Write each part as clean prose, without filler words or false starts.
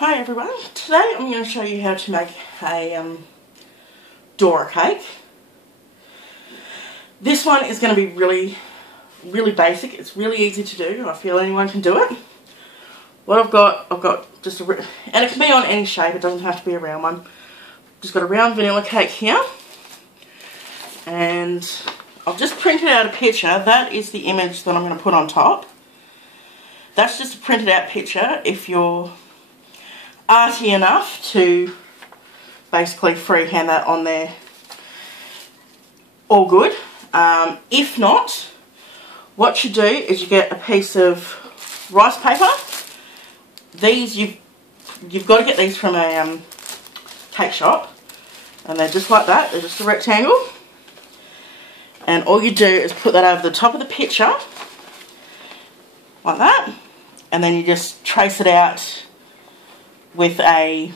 Hi everyone, today I'm going to show you how to make a Dora cake. This one is going to be really basic. It's really easy to do. I feel anyone can do it. What I've got just a, and it can be on any shape, it doesn't have to be a round one. Just got a round vanilla cake here, and I've just printed out a picture. That is the image that I'm going to put on top. That's just a printed out picture if you're arty enough to basically freehand that on there. All good. If not, what you do is you get a piece of rice paper. These you've got to get these from a cake shop, and they're just like that. They're just a rectangle, and all you do is put that over the top of the picture like that, and then you just trace it out with a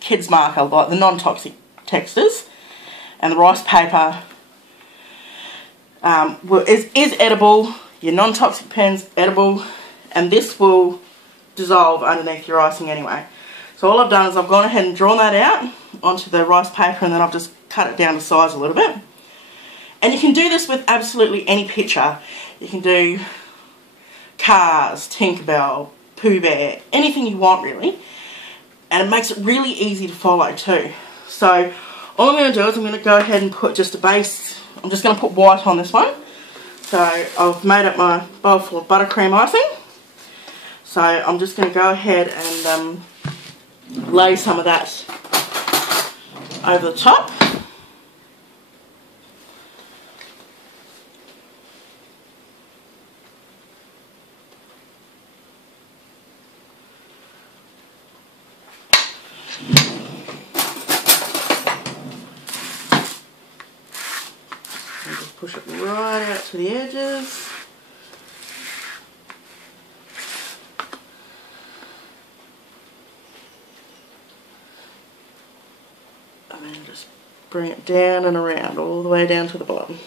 kid's marker, like the non-toxic textures. And the rice paper is edible. Your non-toxic pen's edible, and this will dissolve underneath your icing anyway. So all I've done is I've gone ahead and drawn that out onto the rice paper, and then I've just cut it down to size a little bit. And you can do this with absolutely any picture. You can do cars, Tinkerbell, Pooh Bear, anything you want really. And it makes it really easy to follow too. So all I'm going to do is I'm going to go ahead and put just a base. I'm just going to put white on this one. So I've made up my bowl full of buttercream icing. So I'm just going to go ahead and lay some of that over the top. And just push it right out to the edges. And then just bring it down and around, all the way down to the bottom.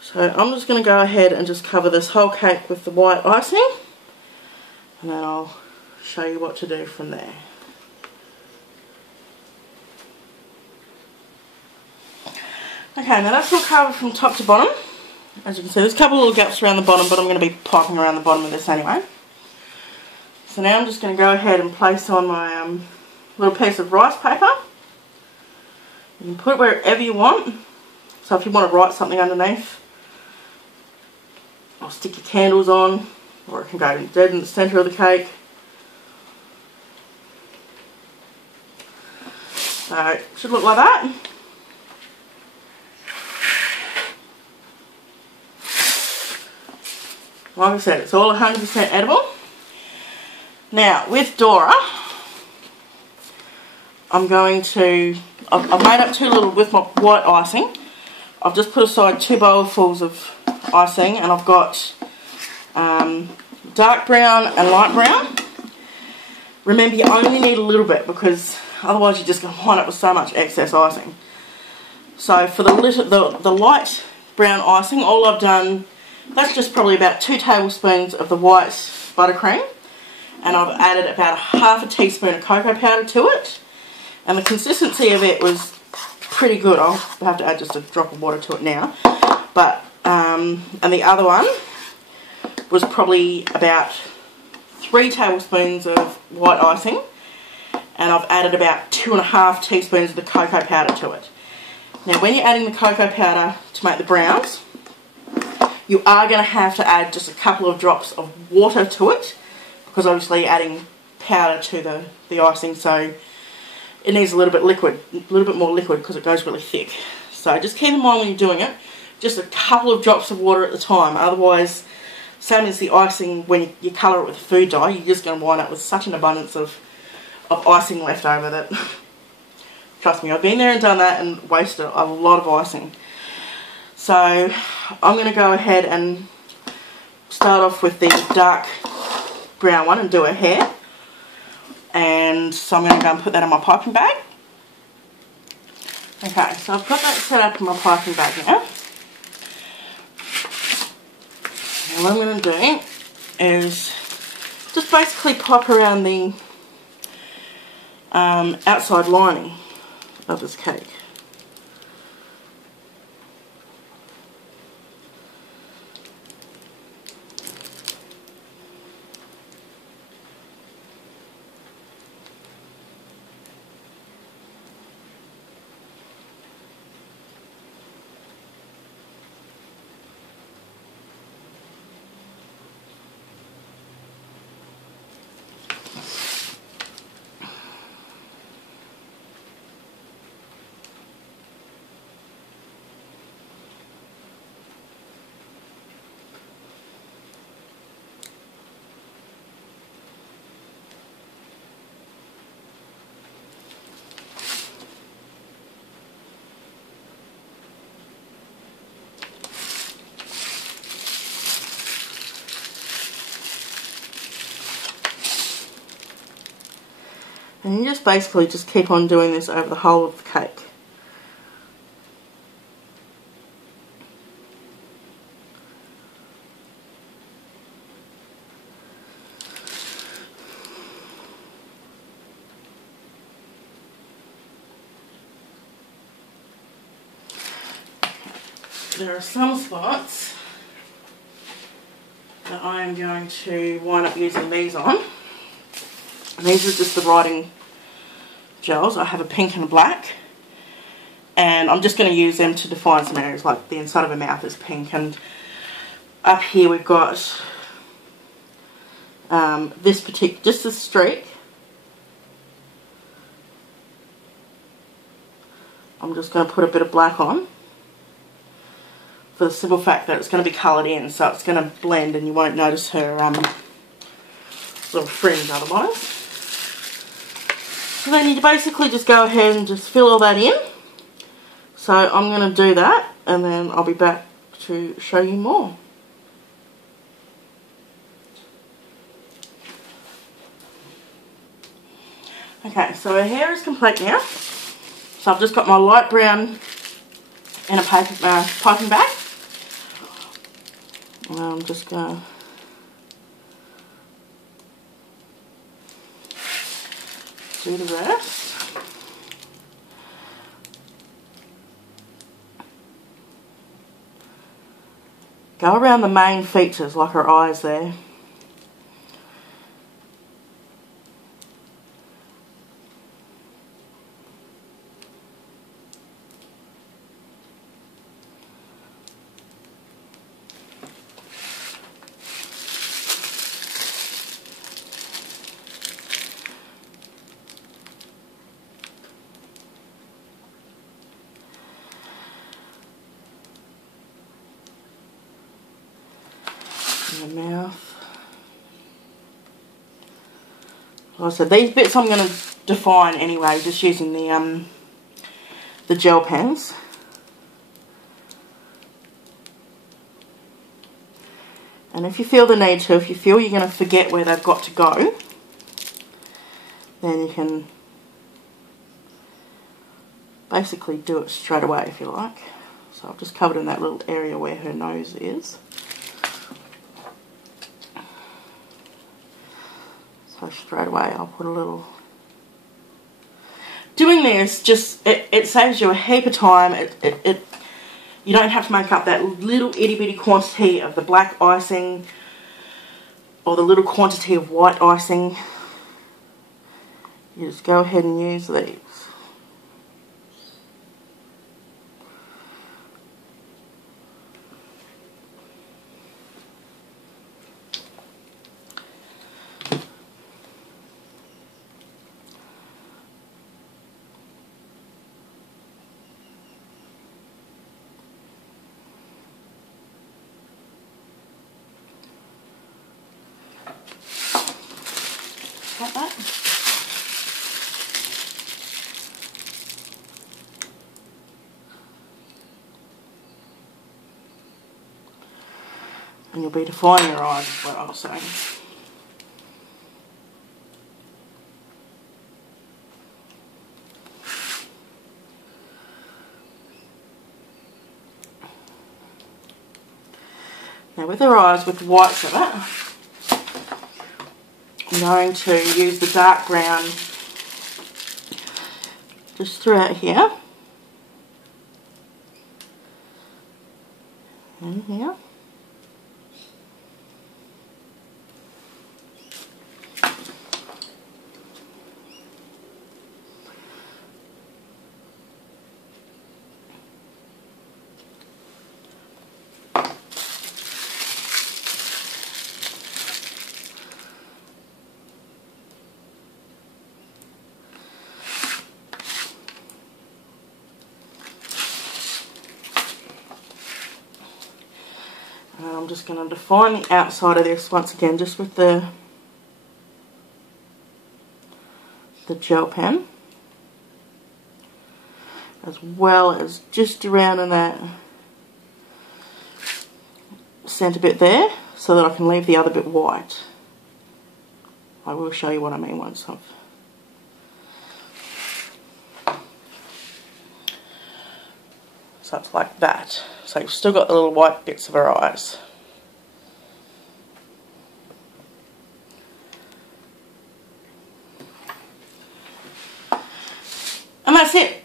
So I'm just going to go ahead and just cover this whole cake with the white icing, and then I'll show you what to do from there. Okay, now that's all covered from top to bottom. As you can see, there's a couple of little gaps around the bottom, but I'm going to be piping around the bottom of this anyway. So now I'm just going to go ahead and place on my little piece of rice paper. You can put it wherever you want. So if you want to write something underneath, or stick your candles on, or it can go dead in the centre of the cake. So it should look like that. Like I said, it's all 100% edible. Now with Dora, I've made up two little, with my white icing, I've just put aside 2 bowlfuls of icing, and I've got dark brown and light brown. Remember, you only need a little bit, because otherwise you're just going to wind up with so much excess icing. So for the light brown icing, all I've done, that's just probably about 2 tablespoons of the white buttercream, and I've added about half a teaspoon of cocoa powder to it, and the consistency of it was pretty good. I'll have to add just a drop of water to it now, but and the other one was probably about 3 tablespoons of white icing, and I've added about 2.5 teaspoons of the cocoa powder to it. Now when you're adding the cocoa powder to make the browns, you are going to have to add just a couple of drops of water to it, because obviously you're adding powder to the icing, so it needs a little bit more liquid because it goes really thick. So just keep in mind when you're doing it, just a couple of drops of water at the time. Otherwise, same as the icing, when you colour it with a food dye, you're just going to wind up with such an abundance of icing left over that, trust me, I've been there and done that and wasted a lot of icing. So I'm going to go ahead and start off with the dark brown one and do her hair. And so I'm going to go and put that in my piping bag. Okay, so I've got that set up in my piping bag now. And what I'm going to do is just basically pop around the outside lining of this cake. And you just basically just keep on doing this over the whole of the cake. There are some spots that I am going to wind up using these on. And these are just the writing gels. I have a pink and a black, and I'm just going to use them to define some areas, like the inside of her mouth is pink, and up here we've got just this streak. I'm just going to put a bit of black on for the simple fact that it's going to be coloured in, so it's going to blend and you won't notice her little fringe otherwise. So then you basically just go ahead and just fill all that in. So I'm going to do that, and then I'll be back to show you more. Okay, so her hair is complete now. So I've just got my light brown in a piping bag. And I'm just going to do the rest. Go around the main features, like her eyes there. The mouth. Like I said, these bits I'm going to define anyway, just using the gel pens. And if you feel the need to, if you feel you're going to forget where they've got to go, then you can basically do it straight away if you like. So I've just covered in that little area where her nose is. So straight away I'll put a little... Doing this just, it saves you a heap of time. You don't have to make up that little itty bitty quantity of the black icing or the little quantity of white icing. You just go ahead and use these. Like that. And you'll be defining your eyes, is what I was saying. Now with our eyes, with the whites of it, I'm going to use the dark brown just throughout here and here. And I'm just going to define the outside of this once again, just with the gel pen, as well as just around in that centre bit there, so that I can leave the other bit white. I will show you what I mean once I've... So it's like that. So you've still got the little white bits of her eyes. And that's it.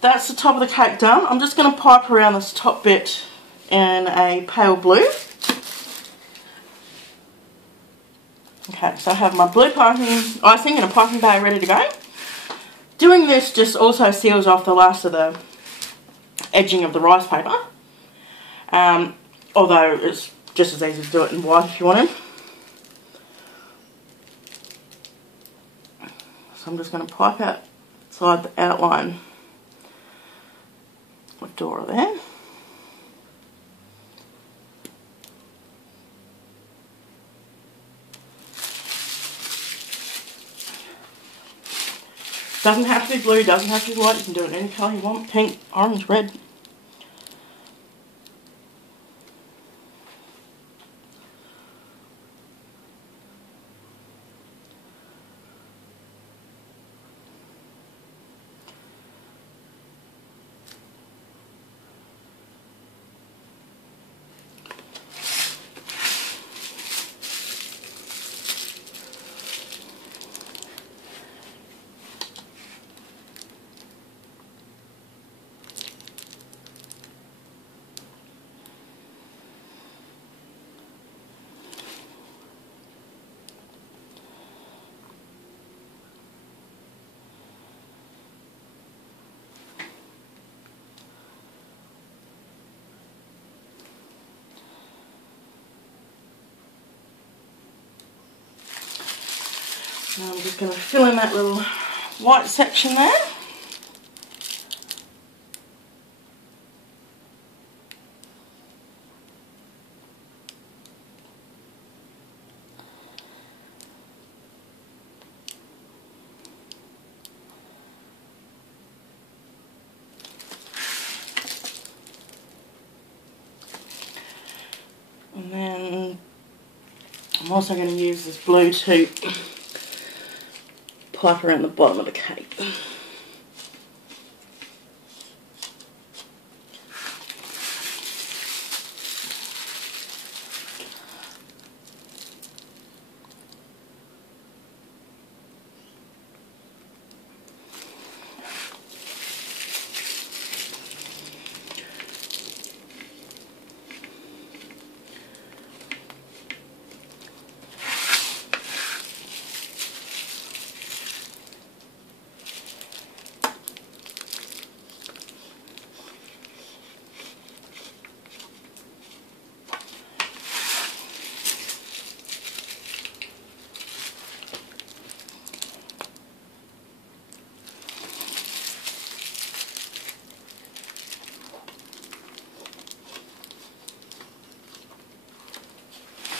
That's the top of the cake done. I'm just going to pipe around this top bit in a pale blue. Okay, so I have my blue piping icing in a piping bag ready to go. Doing this just also seals off the last of the edging of the rice paper, although it's just as easy to do it in white if you wanted. So I'm just going to pipe outside the outline with Dora there. Doesn't have to be blue, doesn't have to be white, you can do it any colour you want, pink, orange, red. Now I'm just going to fill in that little white section there. And then I'm also going to use this blue to pipe around the bottom of the cake.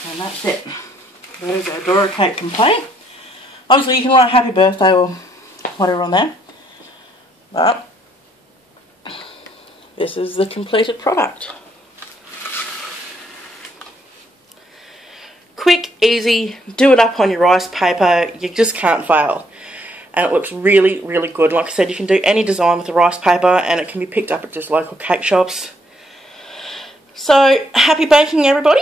And that's it. That is our Dora cake complete. Obviously you can write happy birthday or whatever on there, but this is the completed product. Quick, easy, do it up on your rice paper, you just can't fail. And it looks really, really good. Like I said, you can do any design with the rice paper and it can be picked up at just local cake shops. So, happy baking everybody.